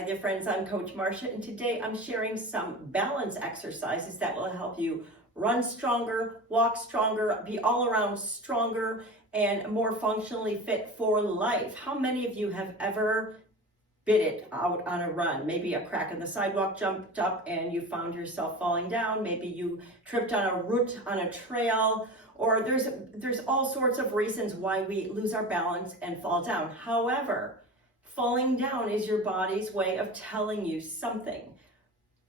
Hi there friends, I'm Coach Marcia, and today I'm sharing some balance exercises that will help you run stronger, walk stronger, be all around stronger, and more functionally fit for life. How many of you have ever bit it out on a run? Maybe a crack in the sidewalk, jumped up and you found yourself falling down. Maybe you tripped on a root on a trail, or there's all sorts of reasons why we lose our balance and fall down. However, falling down is your body's way of telling you something.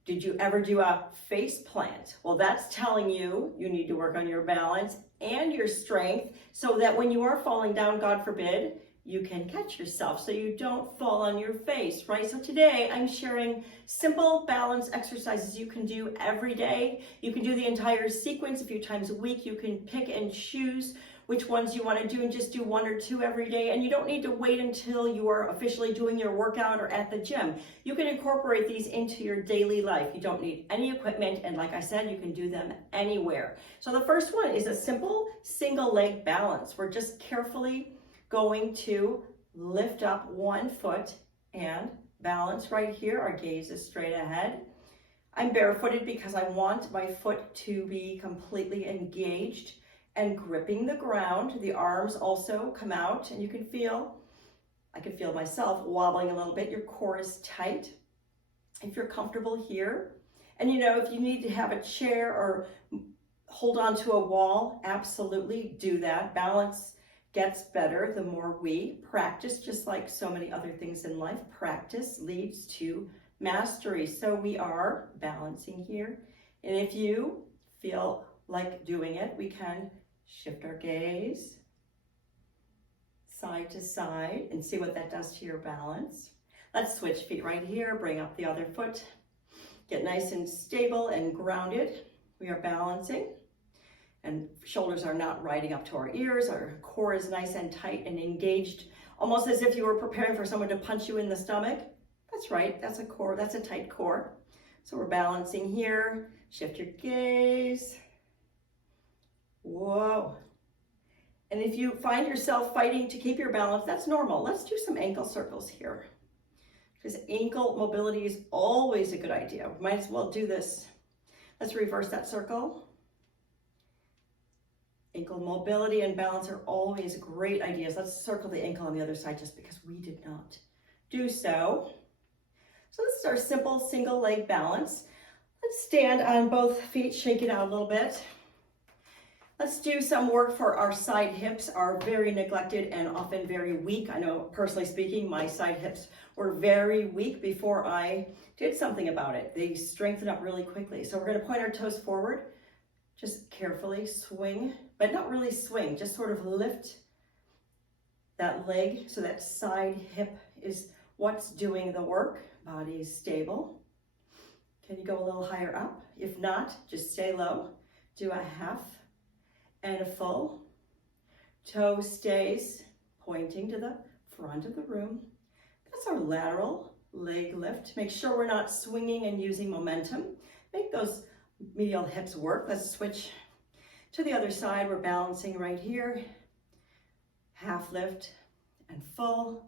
Did you ever do a face plant? Well, that's telling you you need to work on your balance and your strength so that when you are falling down, God forbid, you can catch yourself so you don't fall on your face, right? So today I'm sharing simple balance exercises you can do every day. You can do the entire sequence a few times a week. You can pick and choose which ones you want to do and just do one or two every day. And you don't need to wait until you are officially doing your workout or at the gym. You can incorporate these into your daily life. You don't need any equipment. And like I said, you can do them anywhere. So the first one is a simple single leg balance. We're just carefully going to lift up one foot and balance right here. Our gaze is straight ahead. I'm barefooted because I want my foot to be completely engaged and gripping the ground. The arms also come out, and you can feel, I can feel myself wobbling a little bit. Your core is tight. If you're comfortable here, and if you need to have a chair or hold on to a wall, absolutely do that. Balance gets better the more we practice, just like so many other things in life. Practice leads to mastery. So we are balancing here. And if you feel like doing it, we can shift our gaze side to side and see what that does to your balance. Let's switch feet right here. Bring up the other foot. Get nice and stable and grounded. We are balancing. And shoulders are not riding up to our ears. Our core is nice and tight and engaged, almost as if you were preparing for someone to punch you in the stomach. That's right, that's a core, that's a tight core. So we're balancing here. Shift your gaze. Whoa. And if you find yourself fighting to keep your balance, that's normal. Let's do some ankle circles here, because ankle mobility is always a good idea. Might as well do this. Let's reverse that circle. Ankle mobility and balance are always great ideas. Let's circle the ankle on the other side just because we did not do so. So this is our simple single leg balance. Let's stand on both feet, shake it out a little bit. Let's do some work for our side hips, are very neglected and often very weak. I know, personally speaking, my side hips were very weak before I did something about it. They strengthen up really quickly. So we're going to point our toes forward. Just carefully swing, but not really swing, just sort of lift that leg so that side hip is what's doing the work. Body is stable. Can you go a little higher up? If not, just stay low. Do a half and a full. Toe stays pointing to the front of the room. That's our lateral leg lift. Make sure we're not swinging and using momentum. Make those medial hips work. Let's switch to the other side. We're balancing right here. Half lift and full.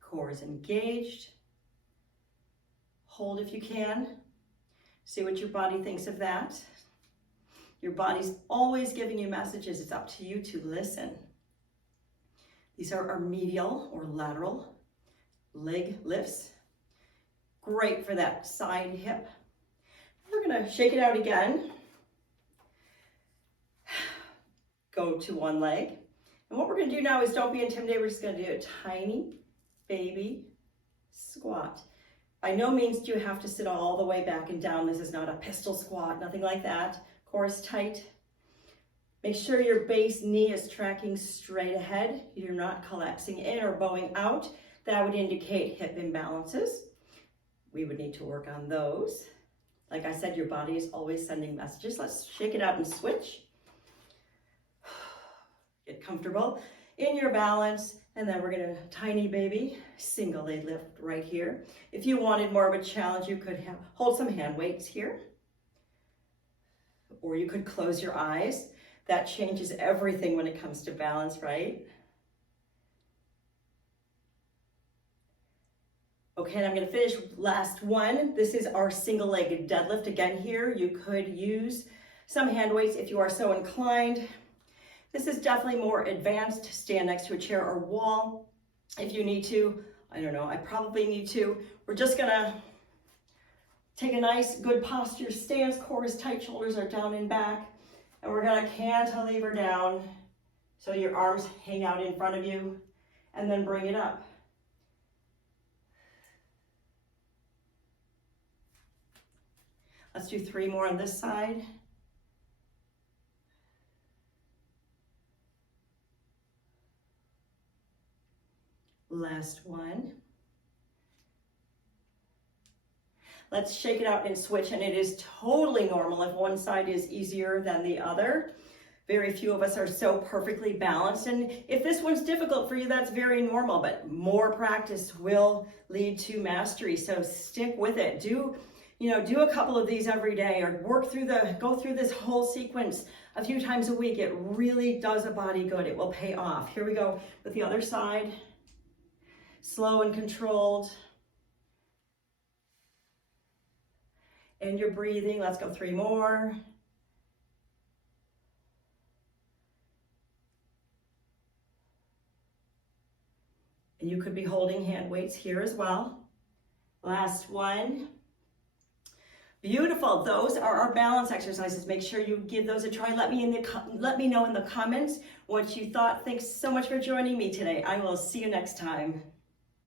Core is engaged. Hold if you can. See what your body thinks of that. Your body's always giving you messages. It's up to you to listen. These are our medial or lateral leg lifts. Great for that side hip. We're going to shake it out again. Go to one leg. And what we're going to do now is, don't be intimidated. We're just going to do a tiny baby squat. By no means do you have to sit all the way back and down. This is not a pistol squat, nothing like that. Core is tight. Make sure your base knee is tracking straight ahead. You're not collapsing in or bowing out. That would indicate hip imbalances. We would need to work on those. Like I said, your body is always sending messages. Let's shake it out and switch. Get comfortable in your balance. And then we're gonna tiny baby single leg lift right here. If you wanted more of a challenge, you could hold some hand weights here. Or you could close your eyes. That changes everything when it comes to balance, right? Okay, and I'm gonna finish last one. This is our single-legged deadlift. Again here, you could use some hand weights if you are so inclined. This is definitely more advanced. Stand next to a chair or wall if you need to. I don't know, I probably need to. We're just gonna take a nice, good posture stance, core is tight, shoulders are down and back, and we're gonna cantilever down so your arms hang out in front of you, and then bring it up. Let's do 3 more on this side. Last one. Let's shake it out and switch, and it is totally normal if one side is easier than the other. Very few of us are so perfectly balanced, and if this one's difficult for you, that's very normal, but more practice will lead to mastery, so stick with it. Do a couple of these every day, or go through this whole sequence a few times a week. It really does a body good. It will pay off. Here we go with the other side. Slow and controlled. And you're breathing. Let's go 3 more. And you could be holding hand weights here as well. Last one. Beautiful. Those are our balance exercises. Make sure you give those a try. Let me know in the comments what you thought. Thanks so much for joining me today. I will see you next time.